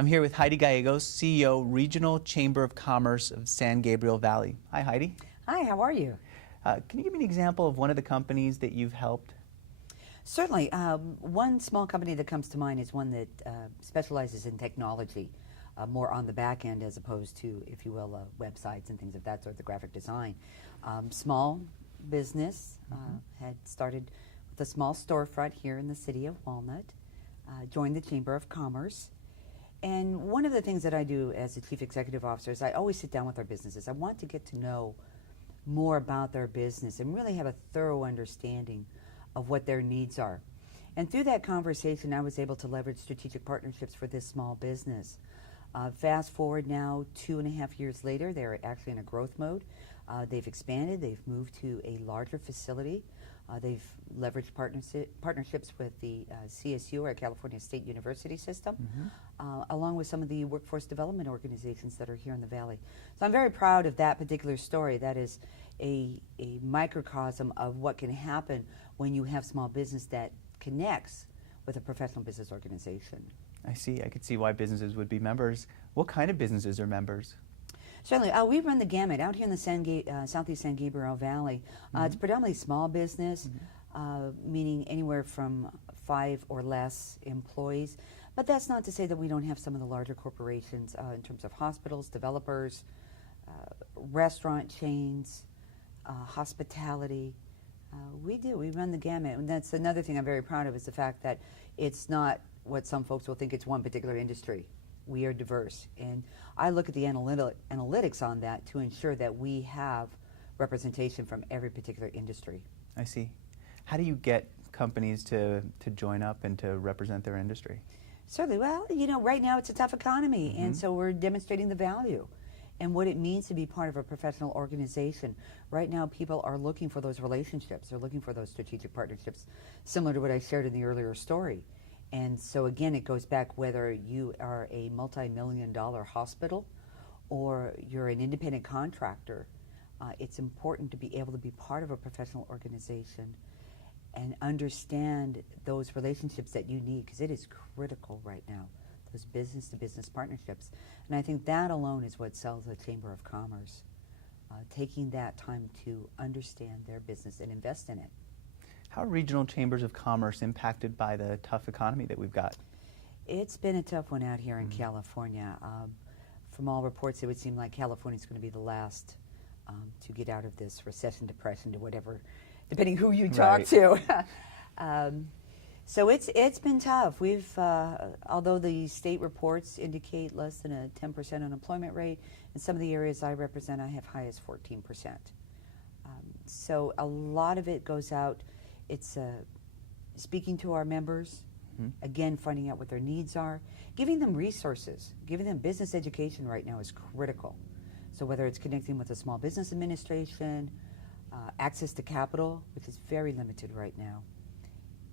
I'm here with Heidi Gallegos, CEO, Regional Chamber of Commerce of San Gabriel Valley. Hi, Heidi. Hi, how are you? Can you give me an example of one of the companies that you've helped? Certainly. One small company that comes to mind is one that specializes in technology, more on the back end as opposed to, if you will, websites and things of that sort, the graphic design. Small business, had started with a small storefront here in the city of Walnut, joined the Chamber of Commerce. And one of the things that I do as a chief executive officer is I always sit down with our businesses. I want to get to know more about their business and really have a thorough understanding of what their needs are. And through that conversation, I was able to leverage strategic partnerships for this small business. Fast forward now 2.5 years later, they're actually in a growth mode. They've expanded, they've moved to a larger facility. They've leveraged partnerships with the CSU, or California State University System, along with some of the workforce development organizations that are here in the Valley. So I'm very proud of that particular story. That is a microcosm of what can happen when you have small business that connects with a professional business organization. I see. I could see why businesses would be members. What kind of businesses are members? Certainly. We run the gamut. Out here in the southeast San Gabriel Valley, it's predominantly small business, meaning anywhere from 5 or less employees. But that's not to say that we don't have some of the larger corporations in terms of hospitals, developers, restaurant chains, hospitality. We do. We run the gamut. And that's another thing I'm very proud of, is the fact that it's not what some folks will think it's one particular industry. We are diverse. And I look at the analytics on that to ensure that we have representation from every particular industry. I see. How do you get companies to join up and to represent their industry? Certainly. Well, you know, right now it's a tough economy, and so we're demonstrating the value and what it means to be part of a professional organization. Right now, people are looking for those relationships. They're looking for those strategic partnerships, similar to what I shared in the earlier story. And so again, it goes back whether you are a multi-million-dollar hospital or you're an independent contractor. It's important to be able to be part of a professional organization and understand those relationships that you need, because it is critical right now, those business-to-business partnerships. And I think that alone is what sells a Chamber of Commerce, taking that time to understand their business and invest in it. How are regional chambers of commerce impacted by the tough economy that we've got? It's been a tough one out here in California. From all reports, it would seem like California is going to be the last to get out of this recession, depression, to whatever, depending who you talk to. So it's been tough. We've, although the state reports indicate less than a 10% unemployment rate, in some of the areas I represent, I have high as 14%. So a lot of it goes out. It's speaking to our members, again, finding out what their needs are, giving them resources, giving them business education right now is critical. So whether it's connecting with a small business administration, access to capital, which is very limited right now,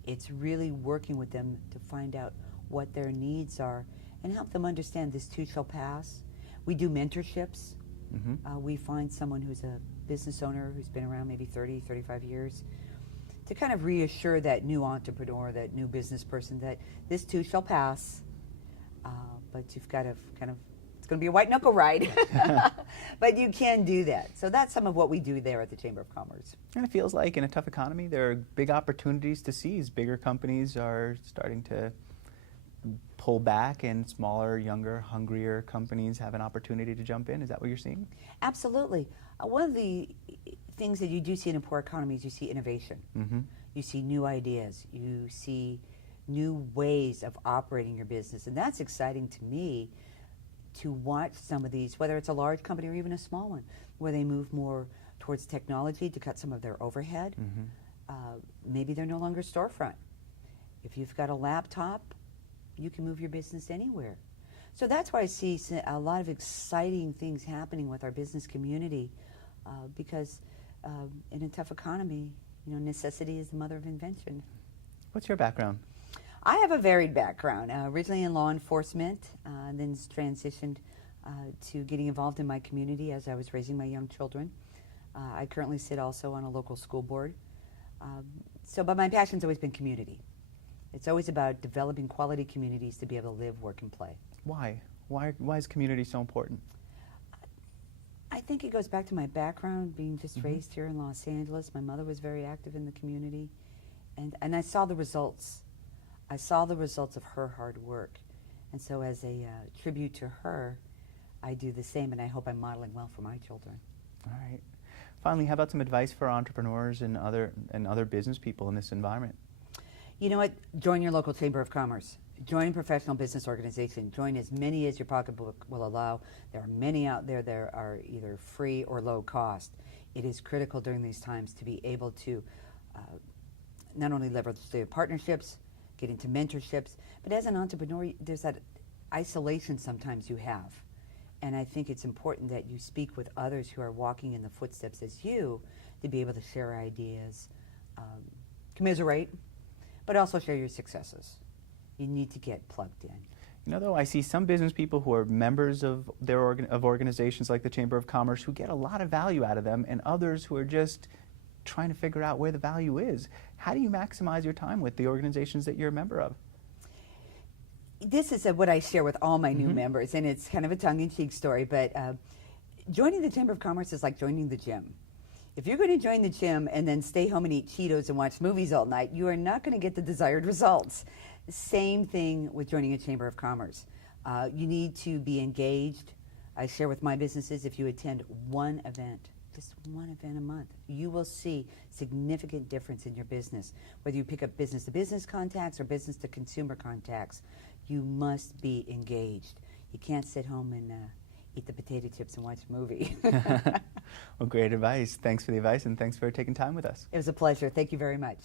it's really working with them to find out what their needs are and help them understand this too shall pass. We do mentorships. We find someone who's a business owner who's been around maybe 30, 35 years, to kind of reassure that new entrepreneur, that new business person, that this too shall pass, but you've got to kind of, it's going to be a white knuckle ride, but you can do that. So that's some of what we do there at the Chamber of Commerce. And it feels like in a tough economy, there are big opportunities to seize. Bigger companies are starting to pull back, and smaller, younger, hungrier companies have an opportunity to jump in. Is that what you're seeing? Absolutely. One of the things that you do see in a poor economy is you see innovation. You see new ideas. You see new ways of operating your business. And that's exciting to me, to watch some of these, whether it's a large company or even a small one, where they move more towards technology to cut some of their overhead. Maybe they're no longer storefront. If you've got a laptop, you can move your business anywhere. So that's why I see a lot of exciting things happening with our business community, because in a tough economy, you know, necessity is the mother of invention. What's your background? I have a varied background. Originally in law enforcement, then transitioned to getting involved in my community as I was raising my young children. I currently sit also on a local school board. But my passion's always been community. It's always about developing quality communities to be able to live, work, and play. Why? Why is community so important? I think it goes back to my background, being just raised here in Los Angeles. My mother was very active in the community, and I saw the results. I saw the results of her hard work. And so as a tribute to her, I do the same, and I hope I'm modeling well for my children. All right. Finally, how about some advice for entrepreneurs and other business people in this environment? You know what? Join your local Chamber of Commerce. Join a professional business organization. Join as many as your pocketbook will allow. There are many out there that are either free or low cost. It is critical during these times to be able to not only leverage the partnerships, get into mentorships, but as an entrepreneur, there's that isolation sometimes you have. And I think it's important that you speak with others who are walking in the footsteps as you to be able to share ideas, commiserate, but also share your successes. You need to get plugged in. You know, though, I see some business people who are members of organizations like the Chamber of Commerce who get a lot of value out of them, and others who are just trying to figure out where the value is. How do you maximize your time with the organizations that you're a member of? This is what I share with all my new members, and it's kind of a tongue-in-cheek story, but joining the Chamber of Commerce is like joining the gym. If you're going to join the gym and then stay home and eat Cheetos and watch movies all night, you are not going to get the desired results. Same thing with joining a Chamber of Commerce. You need to be engaged. I share with my businesses, if you attend one event, just one event a month, you will see significant difference in your business. Whether you pick up business-to-business contacts or business-to-consumer contacts, you must be engaged. You can't sit home and eat the potato chips and watch a movie. Well, great advice. Thanks for the advice, and thanks for taking time with us. It was a pleasure. Thank you very much.